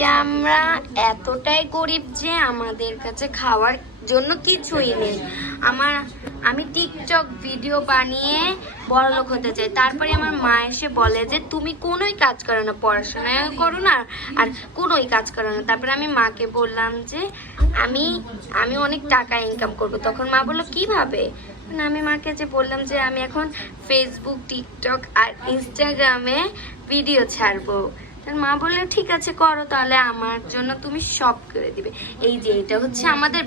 আজকে আমরা এতটাই গরিব যে আমাদের কাছে খাওয়ার জন্য কিছুই নেই। আমি টিকটক ভিডিও বানিয়ে বড়লোক হতে চাই। তারপরে আমার মা এসে বলে যে তুমি কোনোই কাজ করো না, পড়াশোনা করো না আর কোনোই কাজ করো না। তারপরে আমি মাকে বললাম যে আমি অনেক টাকা ইনকাম করব। তখন মা বললো কিভাবে? আমি মাকে যে বললাম যে আমি এখন ফেসবুক, টিকটক আর ইনস্টাগ্রামে ভিডিও ছাড়বো। তার মা বললো ঠিক আছে করো, তাহলে আমার জন্য তুমি সব করে দিবে। এই যে এটা হচ্ছে আমাদের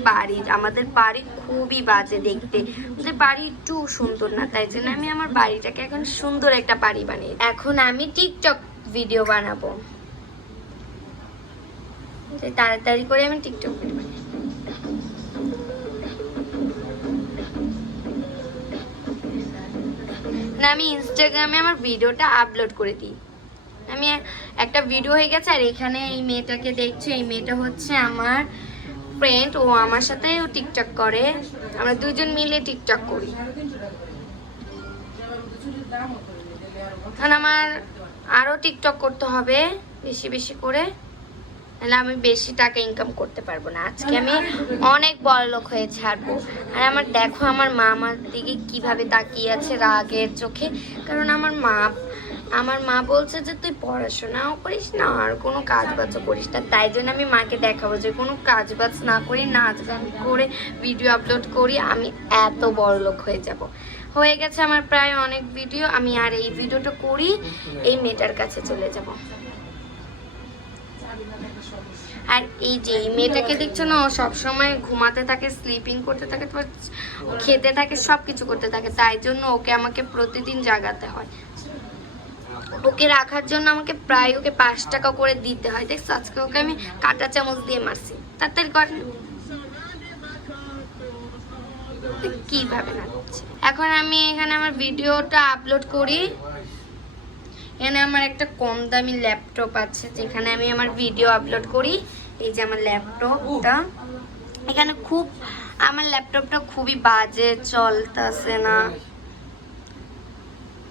বাড়ি খুবই বাজে দেখতে। আমাদের বাড়ি একটু সুন্দর না, তাই জন্য আমি আমার বাড়িটাকে এখন সুন্দর একটা বাড়ি বানিয়ে এখন আমি টিকটক ভিডিও বানাবো। তাড়াতাড়ি করে আমি টিকটক ভিডিও বানাই। আমি ইনস্টাগ্রামে আমার ভিডিওটা আপলোড করে দিই। আমি একটা ভিডিও হয়ে গেছে। আর এখানে এই মেয়েটাকে দেখছো, এই মেয়েটা হচ্ছে আমার ফ্রেন্ড। ও আমার সাথে ও টিকটক করে, আমরা দুজন মিলে টিকটক করি। কারণ আমার আরো টিকটক করতে হবে বেশি বেশি করে, নাহলে আমি বেশি টাকা ইনকাম করতে পারবো না। আজকে আমি অনেক বড়লোক হয়ে ছাড়বো। আর দেখো আমার মা আমার দিকে কিভাবে তাকিয়ে আছে রাগের চোখে। কারণ আমার মা বলছে যে তুই পড়াশোনাও করিস না আর কোনো কাজ বাজও করিস না। তাই জন্য আমি মাকে দেখাবো যে কোনো কাজ বাজ না করি, নাচ গান করে ভিডিও আপলোড করি, আমি এত বড়লোক হয়ে যাব। হয়ে গেছে আমার প্রায় অনেক ভিডিও। আমি আর এই ভিডিওটা করি, এই মেয়েটার কাছে চলে যাব। আর এই যে এই মেয়েটাকে দেখছো না, ও সবসময় ঘুমাতে থাকে, স্লিপিং করতে থাকে, খেতে থাকে, সবকিছু করতে থাকে। তাই জন্য আমাকে প্রতিদিন জাগাতে হয়। ওকে রাখার জন্য আমাকে প্রায় ওকে 5 টাকা করে দিতে হয়। দেখছো আজকে ওকে আমি কাঁটা চামচ দিয়ে মারছি। তাড়াতাড়ি কর, কিভাবে না। এখন আমি এখানে আমার ভিডিওটা আপলোড করি। এখানে আমার একটা কম দামি ল্যাপটপ আছে যেখানে আমি আমার ভিডিও আপলোড করি। এই যে আমার ল্যাপটপটা, এখানে আমার ল্যাপটপটা খুবই বাজে চলতেছে না,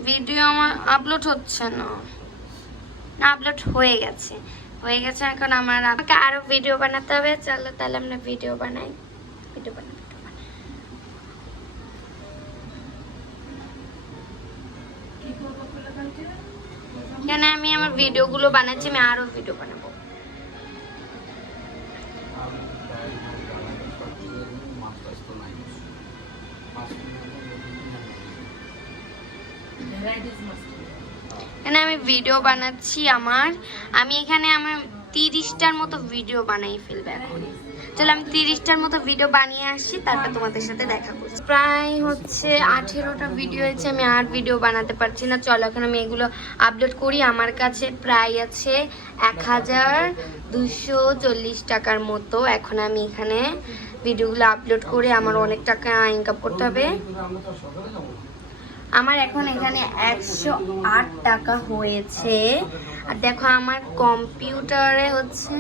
ভিডিও আমার আপলোড হচ্ছে না। আপলোড হয়ে গেছে। এখন আমাকে আরো ভিডিও বানাতে হবে। চলো তাহলে আমরা ভিডিও বানাই। এখানে আমি আমার ভিডিওগুলো বানাচ্ছি, আমি আরো ভিডিও বানাবো। এখানে আমি ভিডিও বানাচ্ছি আমি এখানে আমার 30টার মতো ভিডিও বানাই ফেলবো এখন। চলো আমি 30টার মতো ভিডিও বানিয়ে আসি, তারপর তোমাদের সাথে দেখা করছি। প্রায় হচ্ছে 18টা ভিডিও হয়েছে, আমি আর ভিডিও বানাতে পারছি না। চলো এখন আমি এগুলো আপলোড করি। আমার কাছে প্রায় আছে 1240 টাকার মতো। এখন আমি এখানে ভিডিওগুলো আপলোড করে আমার অনেক টাকা ইনকাম করতে হবে। আমার এখন এখানে 108 টাকা হয়েছে। আর দেখো আমার কম্পিউটারে হচ্ছে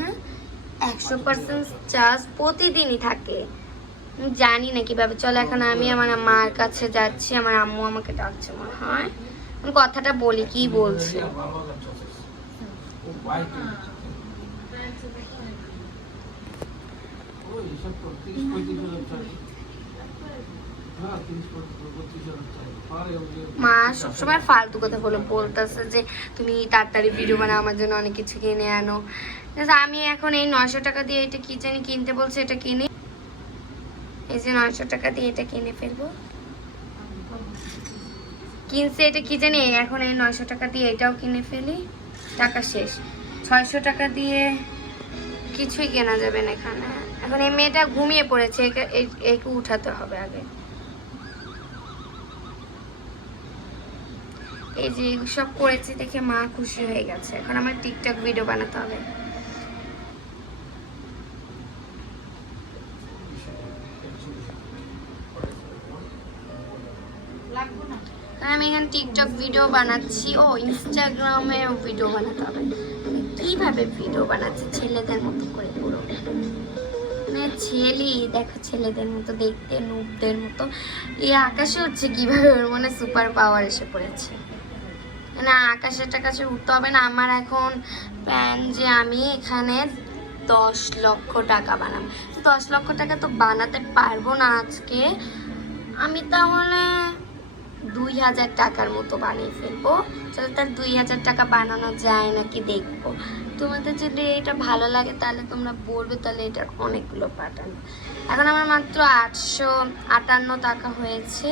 100% চার্জ প্রতিদিনই থাকে। জানি না কিভাবে। চলো এখন আমি আমার মার কাছে যাচ্ছি। আমার আম্মু আমাকে ডাকছে মনে হয়। আমি কথাটা বলি, কি বলছে। মা সবসময় ফালতু কথা বলতেছে যে তুমি তাড়াতাড়ি ভিডিও বানাও, আমার জন্য অনেক কিছু কিনে আনো। আমি এখন এই 900 টাকা দিয়ে এটা কি জানি কিনতে বলছে, এটা কিনে, এই যে 900 টাকা দিয়ে এটা কিনে ফেলবো। কিনছে এটা কি জানি, এখন এই 900 টাকা দিয়ে এটাও কিনে ফেলি। টাকা শেষ। 600 টাকা দিয়ে কিছুই কেনা যাবে না এখানে। এখন এই মেয়েটা ঘুমিয়ে পড়েছে, একে উঠাতে হবে আগে। এই যে সব করেছি দেখে মা খুশি হয়ে গেছে। এখন আমার টিকটক ভিডিও বানাতে হবে। আমি এখানে টিকটক ভিডিও বানাচ্ছি। ও ইনস্টাগ্রামে ভিডিও বানাতে হবে। কিভাবে ভিডিও বানাচ্ছে ছেলেদের মতো করে, পুরো দেখো ছেলেদের মতো দেখতে, নুবদের মতো। এই আকাশে উঠছে কিভাবে, ওর মনে সুপার পাওয়ার এসে পড়েছে। না আকাশের টাকাশে উঠতে হবে না। আমার এখন প্ল্যান যে আমি এখানে 10 লক্ষ টাকা বানাবো। 10 লক্ষ টাকা তো বানাতে পারবো না আজকে, আমি তাহলে 2000 টাকার মতো বানিয়ে ফেলবো। চলো তার 2000 টাকা বানানো যায় নাকি দেখবো। তোমাদের যদি এটা ভালো লাগে তাহলে তোমরা বলবে, তাহলে এটা অনেকগুলো পাঠানো। এখন আমার মাত্র 858 টাকা হয়েছে,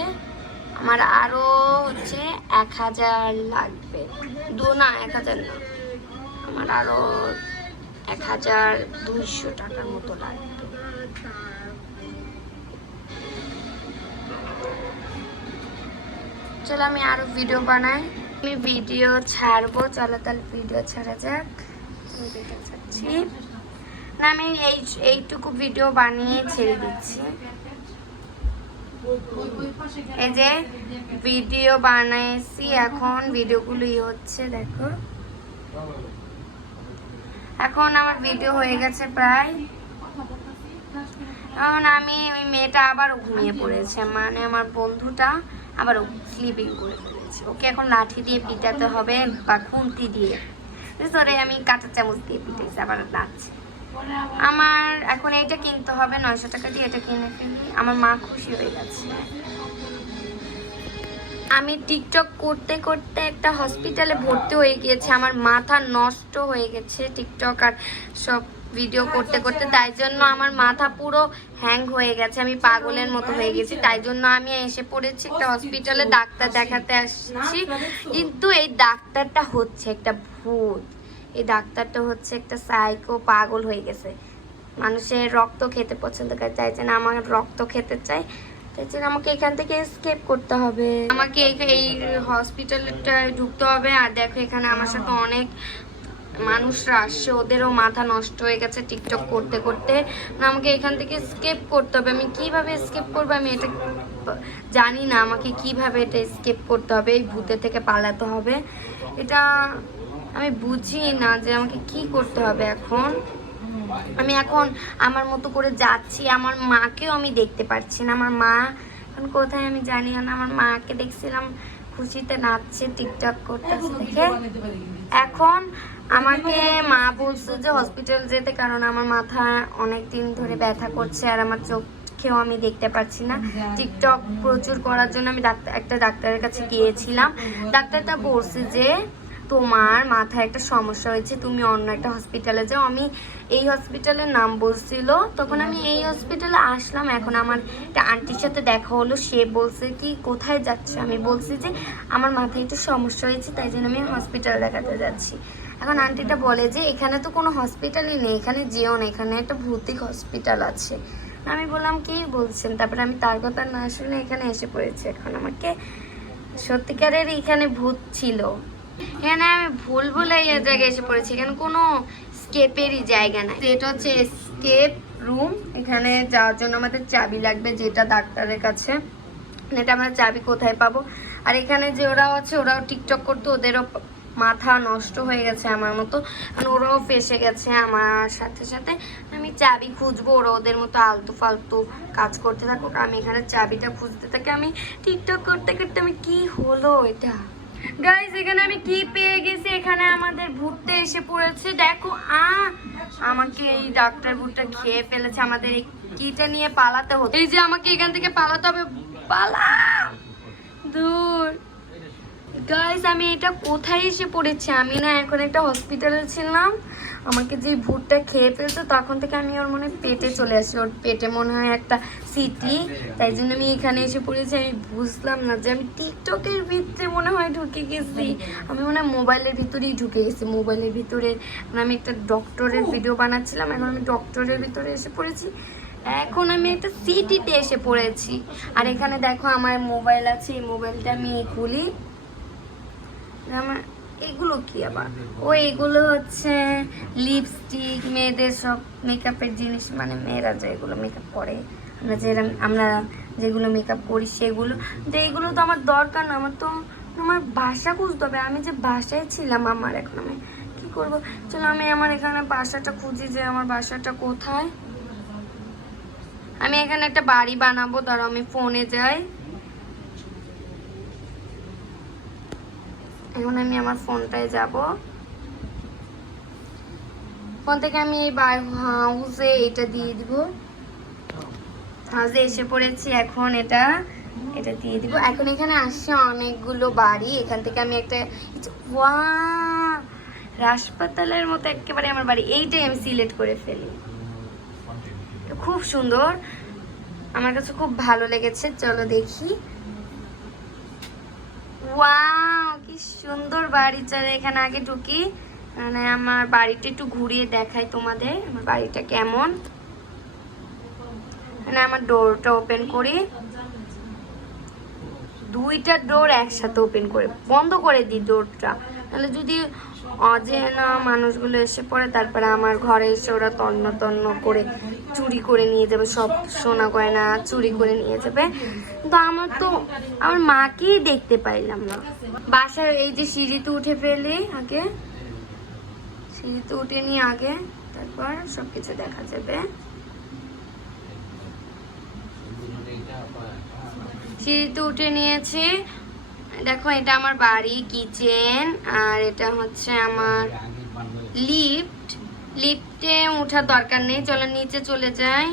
আমার আরো হচ্ছে 1000 লাগবে। 1000 না, আমার আরো 1200 টাকার মতো লাগবে। চলো আমি আরো ভিডিও বানাই, আমি ভিডিও ছাড়বো। চলো তাহলে ভিডিও ছাড়া যাক। দেখাচ্ছি না, আমি এইটুকু ভিডিও বানিয়ে ছেড়ে দিচ্ছি। এই যে ভিডিও বানাইছি, এখন ভিডিওগুলোই হচ্ছে, দেখো এখন আমার ভিডিও হয়ে গেছে প্রায়। এখন আমি ওই মেয়েটা আবার ঘুমিয়ে পড়েছে, মানে আমার বন্ধুটা আবার স্লিপিং করে ফেলেছে। ওকে এখন লাঠি দিয়ে পিটাতে হবে বা খুন্তি দিয়ে, সরে আমি কাঁটা চামচ দিয়ে পিটাইছি, আবার নাচছে। আমার এখন এইটা কিনতে হবে 900 টাকা দিয়ে, এটা কিনে ফেলি। আমার মা খুশি হয়ে গেছে। আমি টিকটক করতে করতে একটা হসপিটালে ভর্তি হয়ে গিয়েছে, আমার মাথা নষ্ট হয়ে গেছে টিকটক আর সব ভিডিও করতে করতে, তাই জন্য আমার মাথা পুরো হ্যাং হয়ে গেছে, আমি পাগলের মতো হয়ে গেছি। তাই জন্য আমি এসে পড়েছি একটা হসপিটালে, ডাক্তার দেখাতে আসছি। কিন্তু এই ডাক্তারটা হচ্ছে একটা ভূত, এই ডাক্তারটা হচ্ছে একটা সাইকো, পাগল হয়ে গেছে। মানুষের রক্ত খেতে পছন্দ করে, তাই জন্য আমার রক্ত খেতে চাই, তাই জন্য আমাকে এখান থেকে এসকেপ করতে হবে। আমাকে এই হসপিটালটায় ঢুকতে হবে। আর দেখো এখানে আমার সাথে অনেক মানুষরা আসছে, ওদেরও মাথা নষ্ট হয়ে গেছে টিকটক করতে করতে। আমাকে এখান থেকে স্কেপ করতে হবে। আমি কিভাবে স্কেপ করবো আমি এটা জানি না, আমাকে কিভাবে এটা স্কেপ করতে হবে, এই ভূতের থেকে পালাতে হবে, এটা আমি বুঝি না যে আমাকে কি করতে হবে। এখন আমি এখন আমার মতো করে যাচ্ছি, আমার মাকেও আমি দেখতে পাচ্ছি না। আমার মা এখন কোথায় আমি জানি না। আমার মাকে দেখছিলাম খুশিতে নাচছে, টিকটক করতেছে দেখে। এখন আমাকে মা বলছে যে হসপিটাল যেতে, কারণ আমার মাথা অনেক দিন ধরে ব্যথা করছে আর আমার চোখেও আমি দেখতে পাচ্ছি না। টিকটক প্রচুর করার জন্য আমি একটা ডাক্তারের কাছে গিয়েছিলাম। ডাক্তারটা বলছে যে তোমার মাথায় একটা সমস্যা হয়েছে, তুমি অন্য একটা হসপিটালে যাও। আমি এই হসপিটালের নাম বলছিল, তখন আমি এই হসপিটালে আসলাম। এখন আমার একটা আন্টির সাথে দেখা হলো, সে বলছে কি কোথায় যাচ্ছে, আমি বলছি যে আমার মাথায় একটু সমস্যা হয়েছে, তাই জন্য আমি হসপিটাল দেখাতে যাচ্ছি। এখন আন্টিটা বলে যে এখানে তো কোনো হসপিটালই নেই, এখানে যেও না, এখানে একটা ভৌতিক হসপিটাল আছে। আমি বললাম কি বলছেন, তারপরে আমি তার কথা না শুনে এখানে এসে পড়েছি। এখন আমাকে সত্যিকারের এখানে ভূত ছিল, এখানে আমি ভুল এই জায়গায় এসে পড়েছি। এখানে কোনো স্কেপেরই জায়গা নাই। এটা হচ্ছে স্কেপ রুম, এখানে যাওয়ার জন্য আমাদের চাবি লাগবে, যেটা ডাক্তারের কাছে। এটা আমরা চাবি কোথায় পাবো? আর এখানে যে ওরাও আছে, ওরাও টিকটক করতো, ওদেরও মাথা নষ্ট হয়ে গেছে আমার মতো, কারণ ওরাও ফেসে গেছে আমার সাথে সাথে। আমি চাবি খুঁজবো, ওরা ওদের মতো আলতু ফালতু কাজ করতে থাকুক, আমি এখানে চাবিটা খুঁজতে থাকি। আমি টিকটক করতে করতে আমি কি হলো এটা গাইস, এখানে আমি কি পেয়ে গেছি, এখানে আমাদের ভূতটা এসে পড়েছে। দেখো আমাকে এই ডাক্তার ভূতটা খেয়ে ফেলেছে, আমাদের এই কিটা নিয়ে পালাতে হতো। এই যে আমাকে এখান থেকে পালাতে হবে, পালা দূর। গাইস আমি এটা কোথায় এসে পড়েছি, আমি না এখন একটা হসপিটালে ছিলাম, আমাকে যে ভূতটা খেয়ে ফেলতো তখন থেকে আমি ওর মনে পেটে চলে আসি, ওর পেটে মনে হয় একটা সিটি, তাই জন্য আমি এখানে এসে পড়েছি। আমি বুঝলাম না যে আমি টিকটকের ভিতরে মনে হয় ঢুকে গেছি, আমি মনে হয় মোবাইলের ভিতরেই ঢুকে গেছি। মোবাইলের ভিতরে আমি একটা ডক্টরের ভিডিও বানাচ্ছিলাম, এখন আমি ডক্টরের ভিতরে এসে পড়েছি, এখন আমি একটা সিটিতে এসে পড়েছি। আর এখানে দেখো আমার মোবাইল আছে, এই মোবাইলটা আমি খুলি, আমার এগুলো কি আবার, ও এগুলো হচ্ছে লিপস্টিক, মেয়েদের সব মেকআপের জিনিস, মানে মেয়েরা যেগুলো মেকআপ করে, আমরা যেগুলো মেকআপ করি সেগুলো। তো এইগুলো তো আমার দরকার না, আমার তো আমার বাসা খুঁজতে হবে। আমি যে বাসায় ছিলাম, আমার এখন আমি কি করব? চলো আমি আমার এখানে বাসাটা খুঁজি, যে আমার বাসাটা কোথায়। আমি এখানে একটা বাড়ি বানাবো, ধরো আমি ফোনে যাই, এখন আমি আমার ফোনটায় যাব। ফোন থেকে আমি এই হাউসে এটা দিয়ে দিব। হাউসে এসে পড়েছি, এখন এটা দিয়ে দিব। এখন এখানে আসছে অনেকগুলো বাড়ি। এখান থেকে আমি একটা হাসপাতালের মতো একেবারে আমার বাড়ি, এইটাই আমি সিলেক্ট করে ফেলি। খুব সুন্দর, আমার কাছে খুব ভালো লেগেছে। চলো দেখি। ওয়াও, কি সুন্দর বাড়ি। চলো এখানে আগে ঢুকি, মানে আমার বাড়িটা একটু ঘুরিয়ে দেখাই তোমাদের আমার বাড়িটা কেমন। মানে আমার ডোরটা ওপেন করি, দুইটা ডোর একসাথে ওপেন করে বন্ধ করে দিই ডোরটা, তাহলে যদি অচেনা মানুষগুলো এসে পড়ে তারপরে আমার ঘরে এসে ওরা তন্ন তন্ন করে চুরি করে নিয়ে যাবে, সব সোনা গয়না চুরি করে নিয়ে যাবে। কিন্তু আমার মাকেই দেখতে পাইলাম না। বাসায় এই যে সিঁড়িতে উঠে ফেলি, আগে সিঁড়িতে উঠে নিয়ে আগে, তারপর সবকিছু দেখা যাবে। সিঁড়িতে উঠে নিয়েছি, দেখো এটা আমার বাড়ি, কিচেন, আর এটা হচ্ছে আমার লিফটে ওঠার দরকার নেই, চলো নিচে চলে যাই।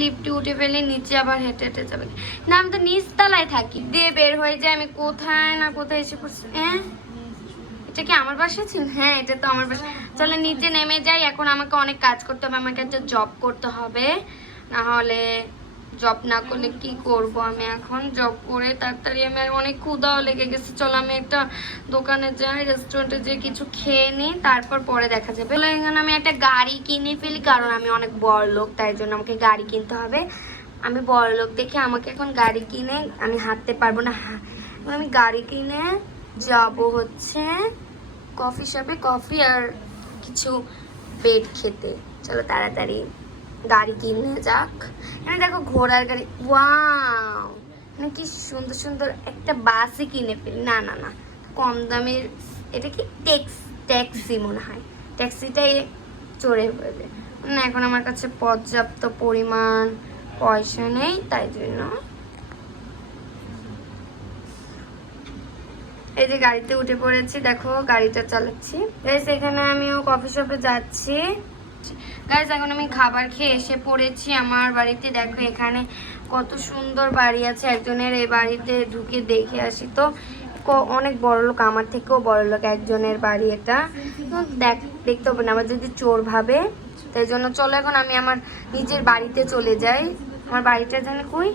লিফটে উঠে ফেলে নিচে আবার হেঁটে হেঁটে যাবে না, আমি তো নিচতলায় থাকি, দিয়ে বের হয়ে যায়, আমি কোথায় না কোথায় এসে পড়ছি। এটা কি আমার বাসা ছিল? হ্যাঁ, এটা তো আমার বাসা। চলো নিচে নেমে যাই। এখন আমাকে অনেক কাজ করতে হবে, আমাকে একটা জব করতে হবে, না হলে জব না করলে কি করব আমি। এখন জব করে তাড়াতাড়ি, আমি আর অনেক ক্ষুধাও লেগে গেছে। চলো আমি একটা দোকানে যাই, রেস্টুরেন্টে যেয়ে কিছু খেয়ে নিই, তারপর পরে দেখা যাবে। এখানে আমি একটা গাড়ি কিনে ফেলি, কারণ আমি অনেক বড় লোক, তাই জন্য আমাকে গাড়ি কিনতে হবে। আমি বড় লোক দেখে আমাকে এখন গাড়ি কিনে, আমি হাঁটতে পারবো না, আমি গাড়ি কিনে যাব হচ্ছে কফি শপে, কফি আর কিছু বেড খেতে। চলো তাড়াতাড়ি গাড়ি কিনে যাক। এখানে দেখো ঘোড়ার গাড়ি, ওয়াও, মানে কি সুন্দর সুন্দর। একটা বাসই কিনে ফেলি, না না না, কম দামের, এটা কি ট্যাক্সি মনে হয়, ট্যাক্সিটাই চড়ে ফেলে না। এখন আমার কাছে পর্যাপ্ত পরিমাণ পয়সা নেই, তাই জন্য এই যে গাড়িতে উঠে পড়েছি, দেখো গাড়িটা চালাচ্ছি। গাইস এখানে আমিও কফি শপে যাচ্ছি। গাইস এখন আমি খাবার খেয়ে এসে পড়েছি আমার বাড়িতে। দেখো এখানে কত সুন্দর বাড়ি আছে একজনের, এই বাড়িতে ঢুকে দেখে আসি। তো অনেক বড় লোক, আমার থেকেও বড় লোক একজনের বাড়ি এটা। দেখতে হবে না, আবার যদি চোর ভাবে, তাই জন্য চলো এখন আমি আমার নিজের বাড়িতে চলে যাই। আমার বাড়িটা জানে কই।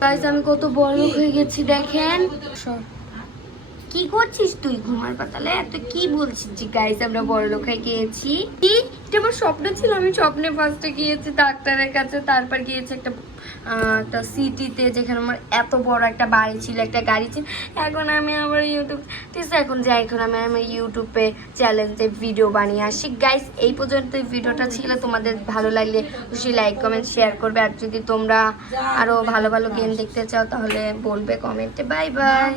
গাইস আমি কত বড় হয়ে গেছি দেখেন। কি করছিস তুই ঘুমার পাতালে? তুই কি বলছিস যে গাইস আমরা বড় লোক হয়ে গিয়েছি? এটা আমার স্বপ্ন ছিল, আমি স্বপ্নে ফার্স্টে গিয়েছি ডাক্তারের কাছে, তারপর গিয়েছি একটা সিটিতে, যেখানে আমার এত বড় একটা বাড়ি ছিল, একটা গাড়ি ছিল। এখন আমি আমার ইউটিউব, ঠিক আছে এখন যাই, এখন আমি আমার ইউটিউবে চ্যালেঞ্জে ভিডিও বানিয়ে আসি। গাইস এই পর্যন্ত ভিডিওটা ছিল, তোমাদের ভালো লাগলে অবশ্যই লাইক কমেন্ট শেয়ার করবে, আর যদি তোমরা আরো ভালো ভালো গেম দেখতে চাও তাহলে বলবে কমেন্টে। Bye bye.